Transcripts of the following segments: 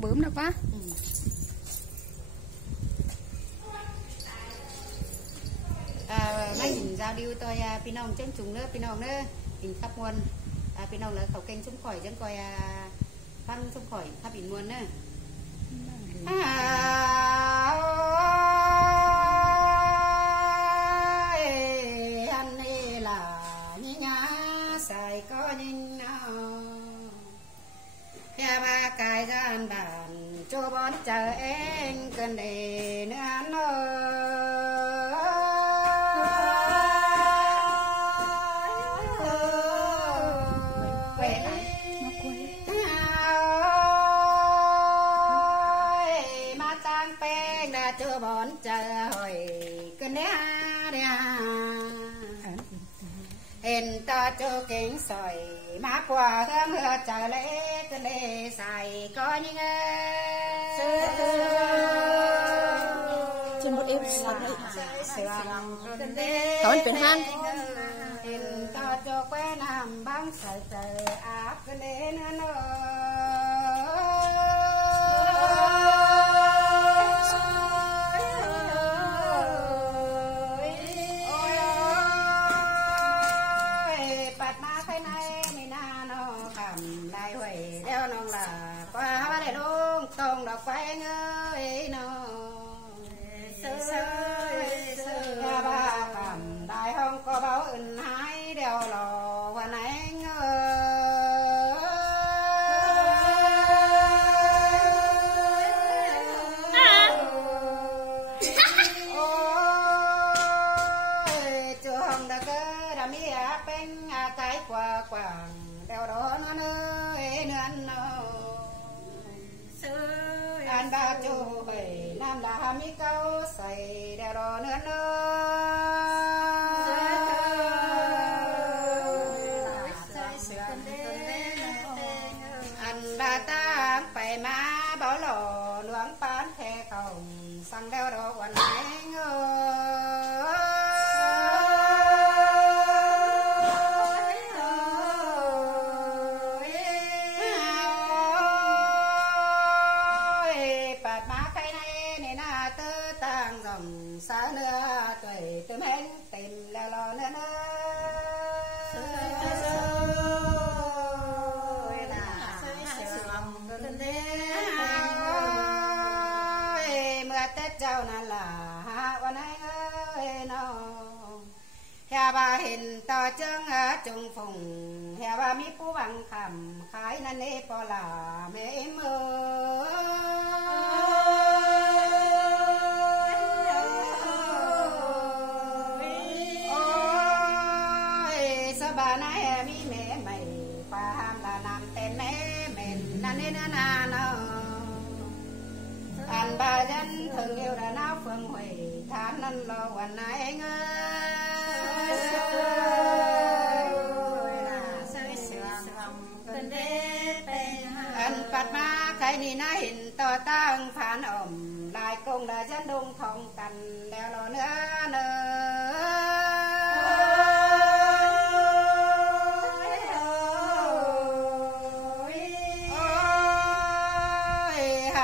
เบิ่มนะป้าไม่หินgiao lưu tôiพี่น้องchân chúng nữaพี่น้องnữa hình khắp muônพี่น้องlà khẩu kênh chúng khỏi chân coi văn chúng khỏi khắp hình muôn nữa anh đi là như nhá xài có nhìn nào nhà ba cài gian bàn cho bón chờ em cần để nữa nó chưa bón chờ hồi cơn đá đá hình ta chưa kính sỏi má qua gấm hứa chờ lễ cơn lễ xài có những trên một em tốiเป็นห้างhình ta cho quê nam băng sợi chờ áp cơn lễ nữa đọc phải ơi nó ba cầm đại không có báo ân hái đeo lò và anh ơi chưa không đã cơ đã mi bên cái quả quảng đeo đó nó nơi nên anh ba chú về nam đã mi câu xài đeo đó nữa anh ba ta phải má bảo lò luống bán khe cổng sang đeo đó quần anh xa nữa tuổi tụi mình tìm leo lò nữa mưa tết trâu nà là quan anh ơi nó hè bà hình to chương ở trung phùng hè bà mi phú bằng khẩm khái nà nê po là mê mơ bà nãy mi mẹ mày pha ham là nằm tên mẹ mình năn nên năn nó anh bà dân thường yêu đã náo phương huệ than năn lo quan anh anh bắt má cái này na hình to tăng phản ổm lại cùng là dân đông thông cần đeo lo nữa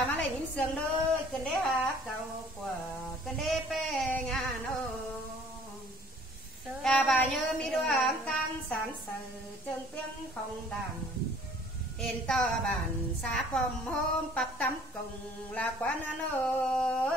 mà lại nhìn sương nơi cần đế hát cầu của cần đế pe ngà nô cả bà nhớ mi đua căng sáng sờ chân tiếng không đằng hiện to bản xã phòng hôm bắp tắm cùng là quán nô